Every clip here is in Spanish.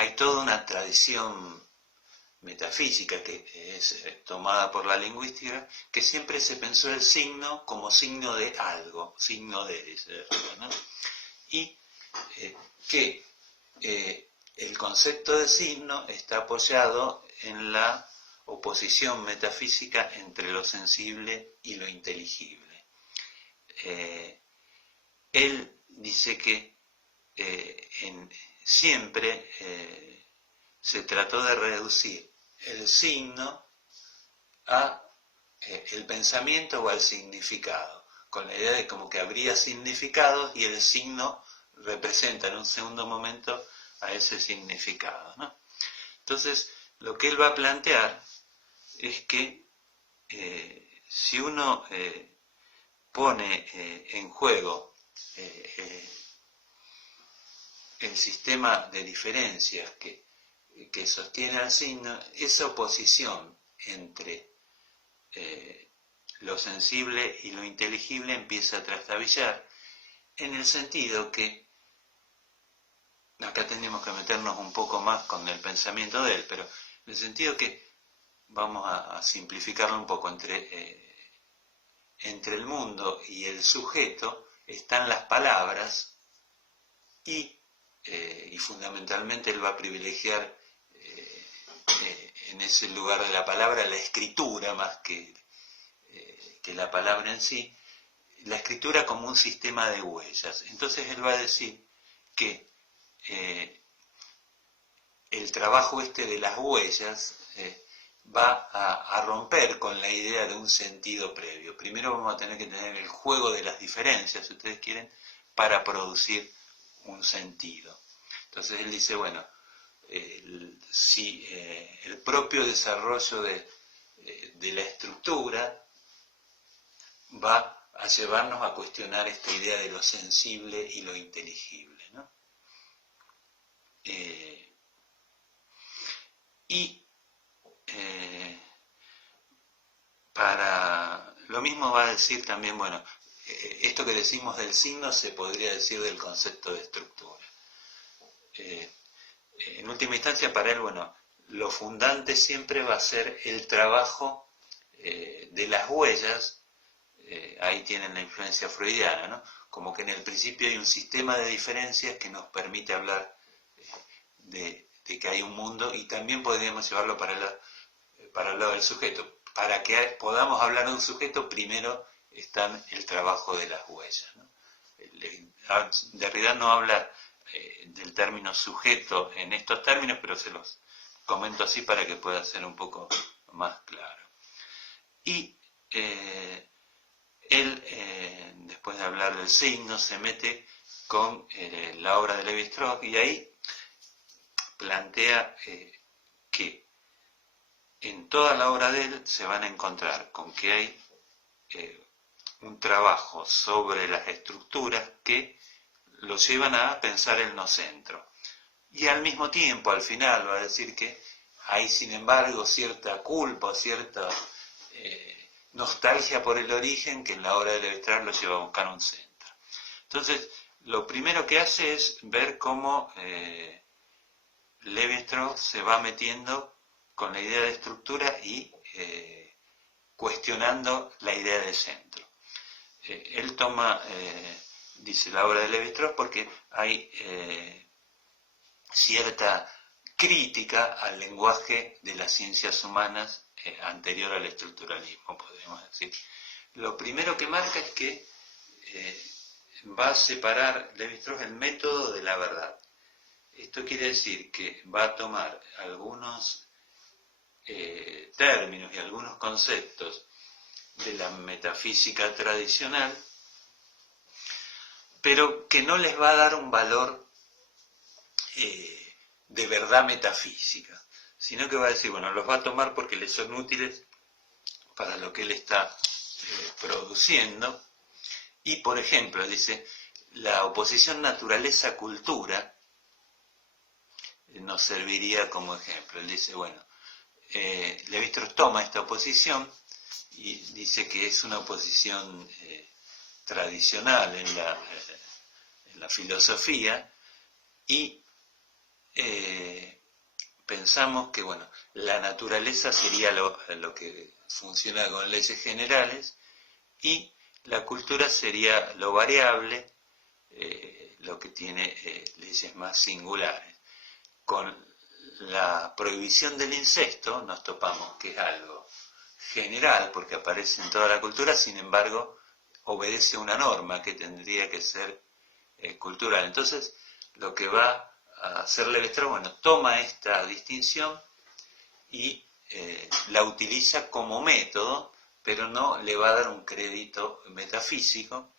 hay toda una tradición metafísica que es tomada por la lingüística, que siempre se pensó el signo como signo de algo, signo de, dice, ¿no? Y que el concepto de signo está apoyado en la oposición metafísica entre lo sensible y lo inteligible. Él dice que siempre se trató de reducir el signo a el pensamiento o al significado, con la idea de como que habría significados y el signo representa en un segundo momento a ese significado, ¿no? Entonces, lo que él va a plantear es que si uno pone en juego el sistema de diferencias que sostiene al signo, esa oposición entre lo sensible y lo inteligible empieza a trastabillar, en el sentido que, acá tenemos que meternos un poco más con el pensamiento de él, pero en el sentido que, vamos a simplificarlo un poco, entre el mundo y el sujeto están las palabras y fundamentalmente él va a privilegiar en ese lugar de la palabra la escritura más que la palabra en sí, la escritura como un sistema de huellas. Entonces él va a decir que el trabajo de las huellas va a romper con la idea de un sentido previo. Primero vamos a tener que tener el juego de las diferencias, si ustedes quieren, para producir un sentido. Entonces él dice, bueno, si el propio desarrollo de la estructura va a llevarnos a cuestionar esta idea de lo sensible y lo inteligible, ¿no? Para lo mismo va a decir también, bueno, esto que decimos del signo se podría decir del concepto de estructura. En última instancia, para él, bueno, lo fundante siempre va a ser el trabajo de las huellas. Ahí tienen la influencia freudiana, ¿no? Como que en el principio hay un sistema de diferencias que nos permite hablar de que hay un mundo, y también podríamos llevarlo para el lado del sujeto. Para que podamos hablar de un sujeto, primero está el trabajo de las huellas, ¿no? Derrida no habla del término sujeto en estos términos, pero se los comento así para que pueda ser un poco más claro. Y él, después de hablar del signo, se mete con la obra de Lévi-Strauss, y ahí plantea que en toda la obra de él se van a encontrar con que hay un trabajo sobre las estructuras que lo llevan a pensar el no-centro. Y al mismo tiempo, al final, va a decir que hay, sin embargo, cierta culpa, cierta nostalgia por el origen que en la obra de Lévi-Strauss lo lleva a buscar un centro. Entonces, lo primero que hace es ver cómo Lévi-Strauss se va metiendo con la idea de estructura y cuestionando la idea de centro. Él toma, dice, la obra de Lévi-Strauss porque hay cierta crítica al lenguaje de las ciencias humanas anterior al estructuralismo, podríamos decir. Lo primero que marca es que va a separar Lévi-Strauss el método de la verdad. Esto quiere decir que va a tomar algunos términos y algunos conceptos de la metafísica tradicional, pero que no les va a dar un valor de verdad metafísica, sino que va a decir, bueno, los va a tomar porque les son útiles para lo que él está produciendo. Y, por ejemplo, dice, la oposición naturaleza-cultura nos serviría como ejemplo. Él dice, bueno, Lévi-Strauss toma esta oposición y dice que es una oposición tradicional en la filosofía, y pensamos que, bueno, la naturaleza sería lo que funciona con leyes generales y la cultura sería lo variable, lo que tiene leyes más singulares. Con la prohibición del incesto nos topamos que es algo general porque aparece en toda la cultura, sin embargo obedece a una norma que tendría que ser cultural. Entonces lo que va a hacer Levi-Strauss, bueno, toma esta distinción y la utiliza como método, pero no le va a dar un crédito metafísico,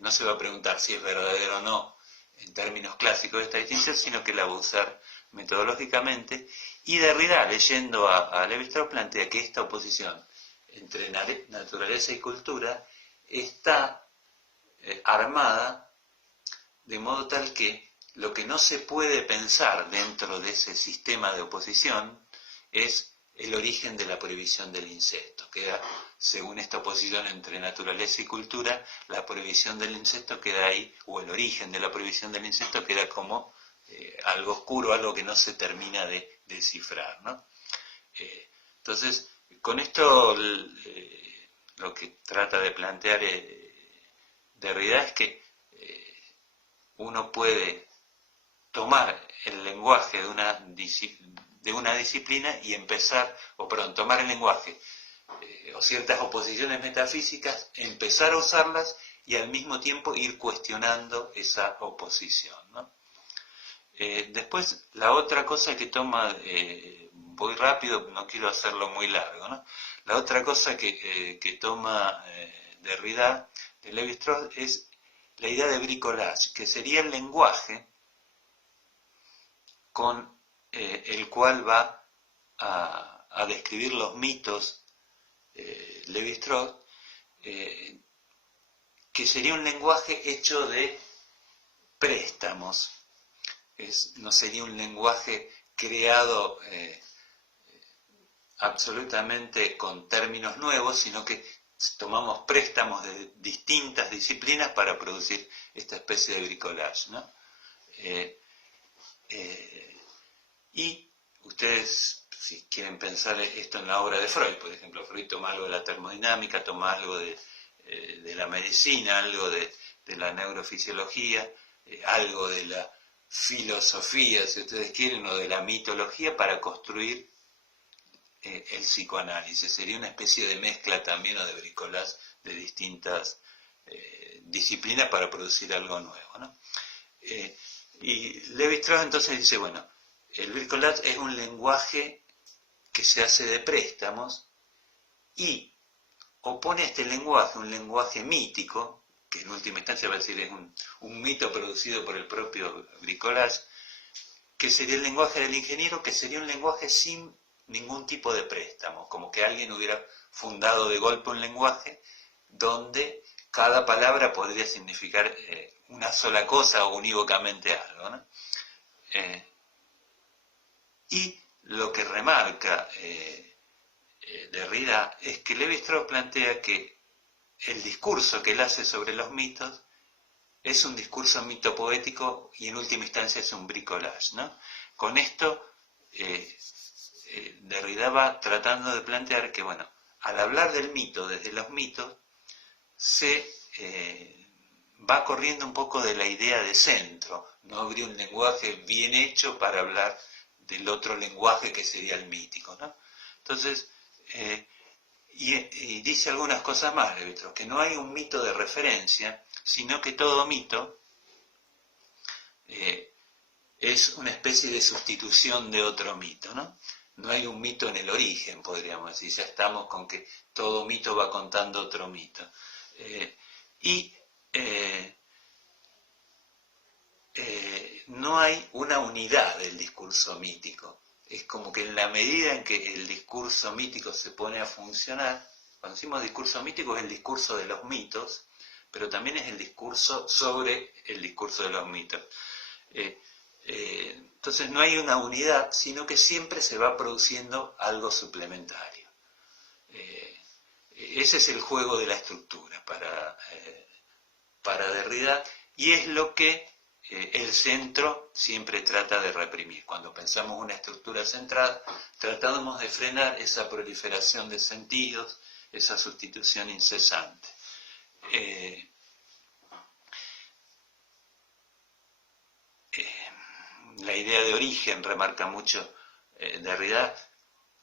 no se va a preguntar si es verdadero o no en términos clásicos esta distinción, sino que la va a usar metodológicamente. Y Derrida, leyendo a Levi-Strauss, plantea que esta oposición entre naturaleza y cultura está armada de modo tal que lo que no se puede pensar dentro de ese sistema de oposición es el origen de la prohibición del incesto. Queda, según esta oposición entre naturaleza y cultura, la prohibición del incesto queda ahí, o el origen de la prohibición del incesto queda como algo oscuro, algo que no se termina de descifrar, ¿no? Entonces, con esto lo que trata de plantear Derrida es que uno puede tomar el lenguaje de una disciplina y empezar, tomar el lenguaje o ciertas oposiciones metafísicas, empezar a usarlas y al mismo tiempo ir cuestionando esa oposición, ¿no? Después, la otra cosa que toma, voy rápido, no quiero hacerlo muy largo, ¿no? La otra cosa que toma Derrida de Levi-Strauss es la idea de bricolage, que sería el lenguaje con el cual va a describir los mitos Levi-Strauss, que sería un lenguaje hecho de préstamos, no sería un lenguaje creado absolutamente con términos nuevos, sino que tomamos préstamos de distintas disciplinas para producir esta especie de bricolage, ¿no? Y ustedes, si quieren pensar esto en la obra de Freud, por ejemplo, Freud toma algo de la termodinámica, toma algo de la medicina, algo de la neurofisiología, algo de la filosofía, si ustedes quieren, o de la mitología para construir el psicoanálisis. Sería una especie de mezcla también o de bricolage de distintas disciplinas para producir algo nuevo, ¿no? Y Levi-Strauss entonces dice, bueno, el bricolage es un lenguaje que se hace de préstamos y opone a este lenguaje un lenguaje mítico, que en última instancia va a decir es un mito producido por el propio bricolage, que sería el lenguaje del ingeniero, que sería un lenguaje sin ningún tipo de préstamo, como que alguien hubiera fundado de golpe un lenguaje donde cada palabra podría significar una sola cosa o unívocamente algo, ¿no? Y lo que remarca Derrida es que Levi-Strauss plantea que el discurso que él hace sobre los mitos es un discurso mitopoético y en última instancia es un bricolage, ¿no? Con esto Derrida va tratando de plantear que, bueno, al hablar del mito desde los mitos se va corriendo un poco de la idea de centro, no habría un lenguaje bien hecho para hablar del otro lenguaje que sería el mítico, ¿no? Entonces, y dice algunas cosas más, Levi-Strauss, que no hay un mito de referencia, sino que todo mito es una especie de sustitución de otro mito, ¿no? No hay un mito en el origen, podríamos decir, ya estamos con que todo mito va contando otro mito. No hay una unidad del discurso mítico. Es como que en la medida en que el discurso mítico se pone a funcionar, cuando decimos discurso mítico es el discurso de los mitos, pero también es el discurso sobre el discurso de los mitos. Entonces no hay una unidad, sino que siempre se va produciendo algo suplementario. Ese es el juego de la estructura para Derrida, y es lo que el centro siempre trata de reprimir. Cuando pensamos una estructura centrada, tratamos de frenar esa proliferación de sentidos, esa sustitución incesante. La idea de origen remarca mucho Derrida.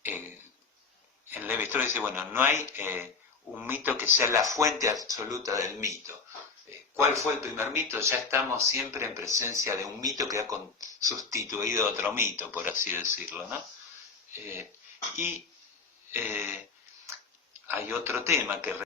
En Levi-Strauss dice, bueno, no hay un mito que sea la fuente absoluta del mito. ¿Cuál fue el primer mito? Ya estamos siempre en presencia de un mito que ha sustituido a otro mito, por así decirlo, ¿no? Y hay otro tema que